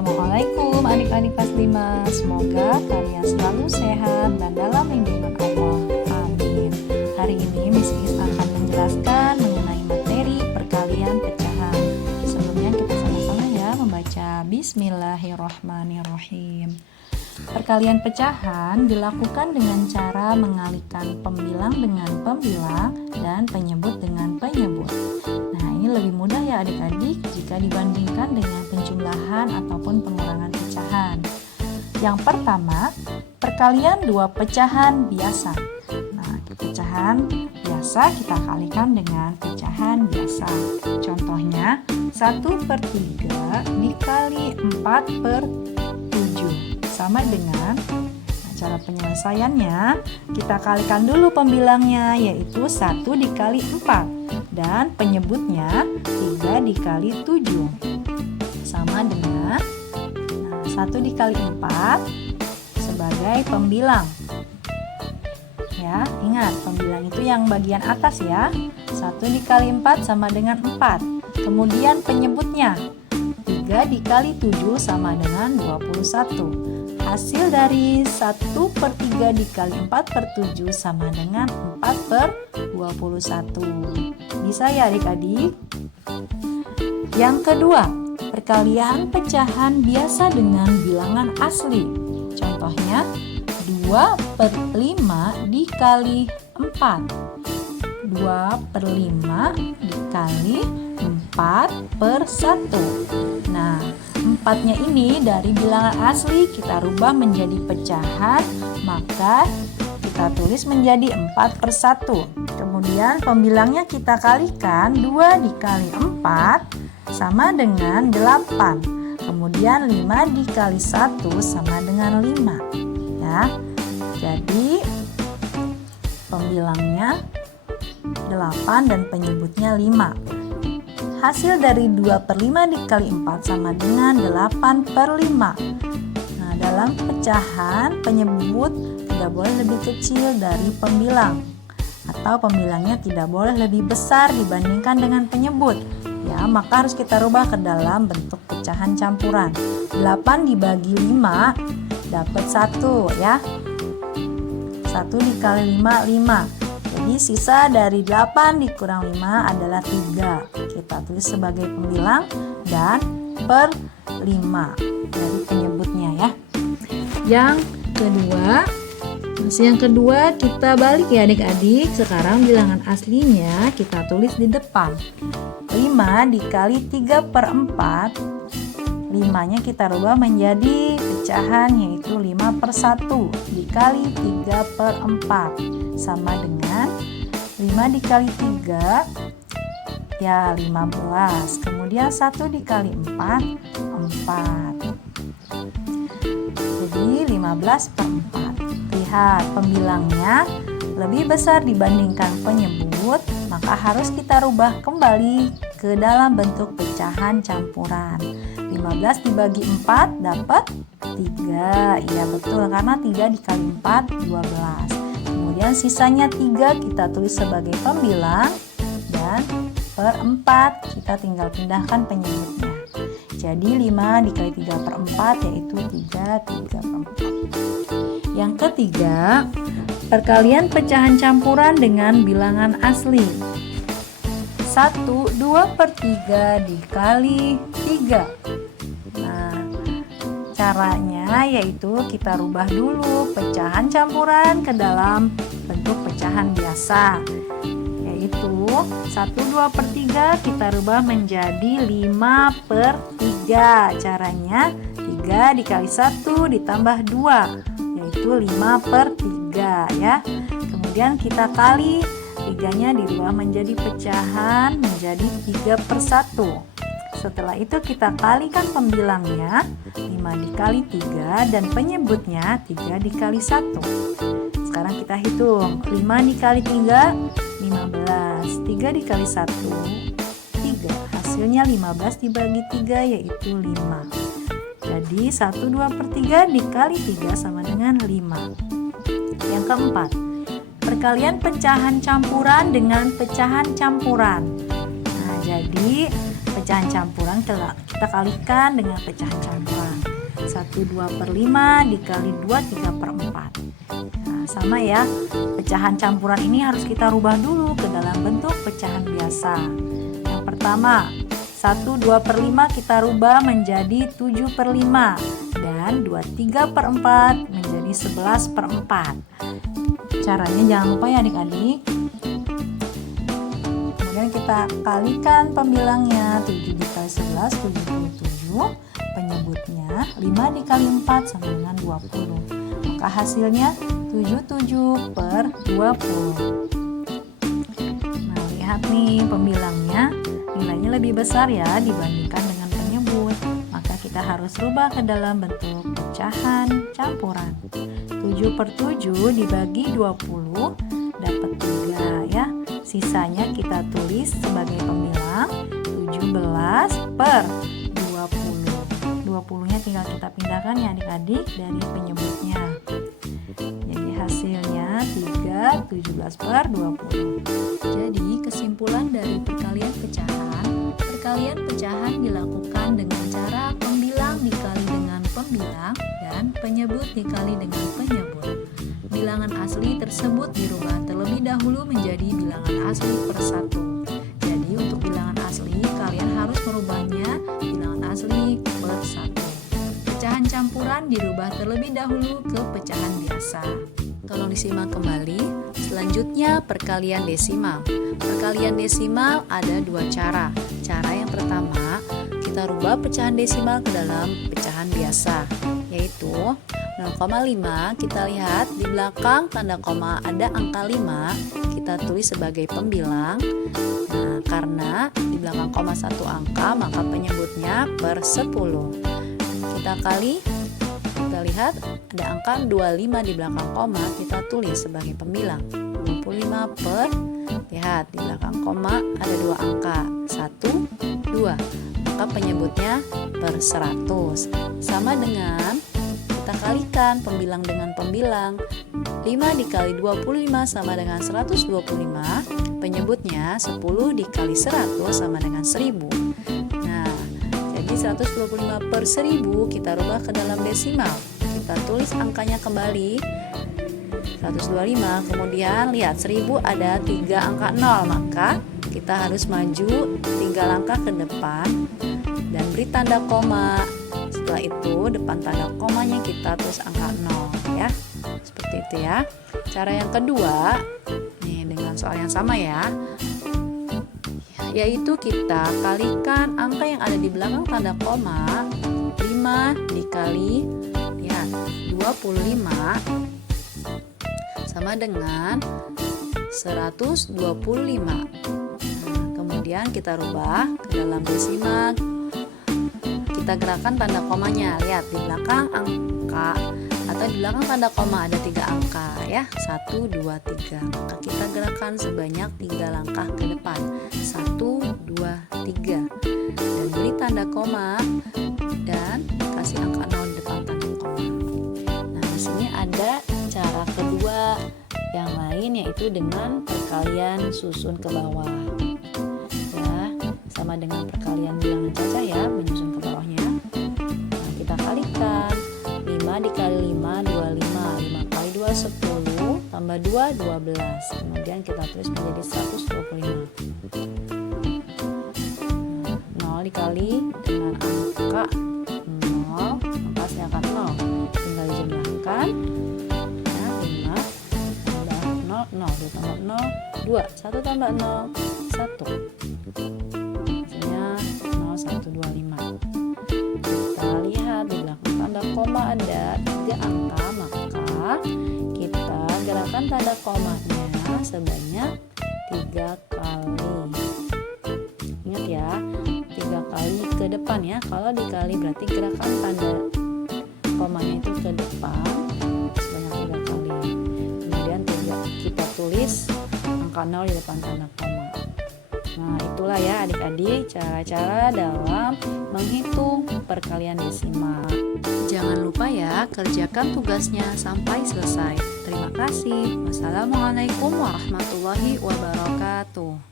Assalamualaikum adik-adik kelas 5. Semoga kalian selalu sehat dan dalam lindungan Allah. Amin. Hari ini Miss Is akan menjelaskan mengenai materi perkalian pecahan. Sebelumnya kita sama-sama ya membaca Bismillahirrahmanirrahim. Perkalian pecahan dilakukan dengan cara mengalihkan pembilang dengan pembilang dan penyebut dengan penyebut. Nah, ini lebih mudah ya adik-adik jika dibandingkan dengan penjumlahan ataupun pengurangan pecahan. Yang pertama, perkalian dua pecahan biasa. Nah, pecahan biasa kita kalikan dengan pecahan biasa. Contohnya, 1/3 dikali 4/7 sama dengan, cara penyelesaiannya kita kalikan dulu pembilangnya, yaitu 1 dikali 4 dan penyebutnya 3 dikali 7 sama dengan 1 dikali 4 sebagai pembilang ya. Ingat, pembilang itu yang bagian atas ya. 1 dikali 4 sama dengan 4. Kemudian penyebutnya 3 dikali 7 sama dengan 21. Hasil dari 1/3 dikali 4/7 sama dengan 4/21. Bisa ya adik-adik? Yang kedua, perkalian pecahan biasa dengan bilangan asli. Contohnya 2/5 dikali 4. 2/5 dikali 4/1. Nah, 4-nya ini dari bilangan asli kita rubah menjadi pecahan, maka kita tulis menjadi 4/1. Kemudian pembilangnya kita kalikan, 2 dikali 4 sama dengan 8. Kemudian 5 dikali 1 sama dengan 5 ya. Jadi pembilangnya 8 dan penyebutnya 5. Hasil dari 2/5 dikali 4 sama dengan 8/5. Nah, dalam pecahan penyebut tidak boleh lebih kecil dari pembilang, atau pembilangnya tidak boleh lebih besar dibandingkan dengan penyebut. Ya, maka harus kita rubah ke dalam bentuk pecahan campuran. 8 dibagi 5 dapat 1 ya. 1 dikali 5, 5. Jadi sisa dari 8 dikurang 5 adalah 3. Kita tulis sebagai pembilang dan per 5 dari penyebutnya ya. Yang kedua kita balik ya adik-adik. Sekarang bilangan aslinya kita tulis di depan. 5 dikali 3/4. 5-nya kita rubah menjadi pecahan, yaitu 5/1 dikali 3/4 sama dengan 5 dikali 3 ya 15. Kemudian 1 dikali 4 4. Jadi 15/4. Lihat, pembilangnya lebih besar dibandingkan penyebut, maka harus kita rubah kembali ke dalam bentuk pecahan campuran. 15 dibagi 4 dapat 3. Iya betul, karena 3 dikali 4 12. Kemudian sisanya 3 kita tulis sebagai pembilang dan per 4 kita tinggal pindahkan penyebutnya. Jadi 5 dikali 3/4 yaitu 3/4. Yang ketiga, perkalian pecahan campuran dengan bilangan asli. 1 2/3 dikali 3. Nah, caranya yaitu kita rubah dulu pecahan campuran ke dalam bentuk pecahan biasa, yaitu 1 2/3 kita rubah menjadi 5/3. Caranya 3 dikali 1 ditambah 2 yaitu 5/3 ya. Kemudian kita kali 3-nya dirubah menjadi pecahan menjadi 3/1. Setelah itu kita kalikan pembilangnya, 5 dikali 3 dan penyebutnya 3 dikali 1. Sekarang kita hitung, 5 dikali 3 15, 3 dikali 1 3. Hasilnya 15 dibagi 3 yaitu 5. Jadi 1 2/3 dikali 3 sama dengan 5. Yang keempat, perkalian pecahan campuran dengan pecahan campuran. Nah, jadi pecahan campuran kita kalikan dengan pecahan campuran. 1/2/5 dikali 2 3/4. Nah, sama ya, pecahan campuran ini harus kita rubah dulu ke dalam bentuk pecahan biasa. Yang pertama, 1/2/5 kita rubah menjadi 7/5 dan 2/3/4 menjadi 11/4. Caranya jangan lupa ya adik-adik. Kemudian kita kalikan pembilangnya, 7 dikali 11 77, penyebutnya 5 dikali 4 sama dengan 20. Maka hasilnya 77/20. Nah, lihat nih pembilangnya, nilainya lebih besar ya dibandingkan dengan penyebut. Maka kita harus rubah ke dalam bentuk pecahan campuran. 7/7 dibagi 20 dapat 3 ya. Sisanya kita tulis sebagai pembilang 17/20. 20-nya tinggal kita pindahkan ya adik-adik dari penyebutnya. Jadi hasilnya 3 17/20. Jadi kesimpulan dari perkalian pecahan dilakukan dengan cara pembilang dikali dengan pembilang dan penyebut dikali dengan penyebut. Bilangan asli tersebut dirubah terlebih dahulu menjadi bilangan asli per 1. Jadi untuk bilangan asli kalian harus merubahnya bilangan asli per 1. Pecahan campuran dirubah terlebih dahulu ke pecahan biasa. Tolong disimak kembali. Selanjutnya perkalian desimal. Perkalian desimal ada dua cara. Cara yang pertama, kita rubah pecahan desimal ke dalam pecahan biasa, yaitu 0,5. Kita lihat di belakang tanda koma ada angka 5, kita tulis sebagai pembilang. Nah, karena di belakang koma 1 angka, maka penyebutnya per 10. Kita kali, kita lihat ada angka 25 di belakang koma, kita tulis sebagai pembilang. 25 per, lihat di belakang koma ada 2 angka, 1, 2, maka penyebutnya per 100. Sama dengan kita kalikan pembilang dengan pembilang. 5 dikali 25 sama dengan 125, penyebutnya 10 dikali 100 sama dengan 1000. Nah, jadi 125/1000 kita rubah ke dalam desimal. Kita tulis angkanya kembali 125, kemudian lihat 1000 ada 3 angka 0, maka kita harus maju 3 langkah ke depan dan beri tanda koma. Setelah itu depan tanda komanya kita tulis angka 0 ya. Seperti itu ya. Cara yang kedua, nih dengan soal yang sama ya, yaitu kita kalikan angka yang ada di belakang tanda koma. 5 dikali, lihat, 25 sama dengan 125. Nah, kemudian kita rubah ke dalam desimal. Kita gerakan tanda komanya. Lihat di belakang angka atau di belakang tanda koma ada 3 angka ya. 1, 2, 3. Maka kita gerakan sebanyak 3 langkah ke depan. 1, 2, 3. Dan beri tanda koma dan kasih angka 0 di depan tanda koma. Nah, di sini ada cara kedua yang lain, yaitu dengan perkalian susun ke bawah. Ya, sama dengan perkalian bilangan cacah ya, menyusun ke bawahnya. Nah, kita kalikan 5 dikali 5 25, 5 kali 2 10, tambah 2 12. Kemudian kita tulis menjadi 125. 0 dikali dengan angka 0, maka hasilnya akan 0. Tinggal dijumlahkan. Ya, 5 tambah 0, 0, 2 tambah 0, 2, 1 tambah 0, 1. Hasilnya 0, 1, 2, 5. Kita lihat di belakang tanda koma ada 3 angka, maka kita gerakan tanda komanya sebanyak 3 kali. Ingat ya, 3 kali ke depan ya. Kalau dikali berarti gerakan tanda komanya itu ke depan sebanyak 3 kali. Kemudian kita tulis angka 0 di depan tanda koma. Nah, itulah ya adik-adik cara-cara dalam menghitung perkalian desimal. Jangan lupa ya, kerjakan tugasnya sampai selesai. Terima kasih. Wassalamualaikum warahmatullahi wabarakatuh.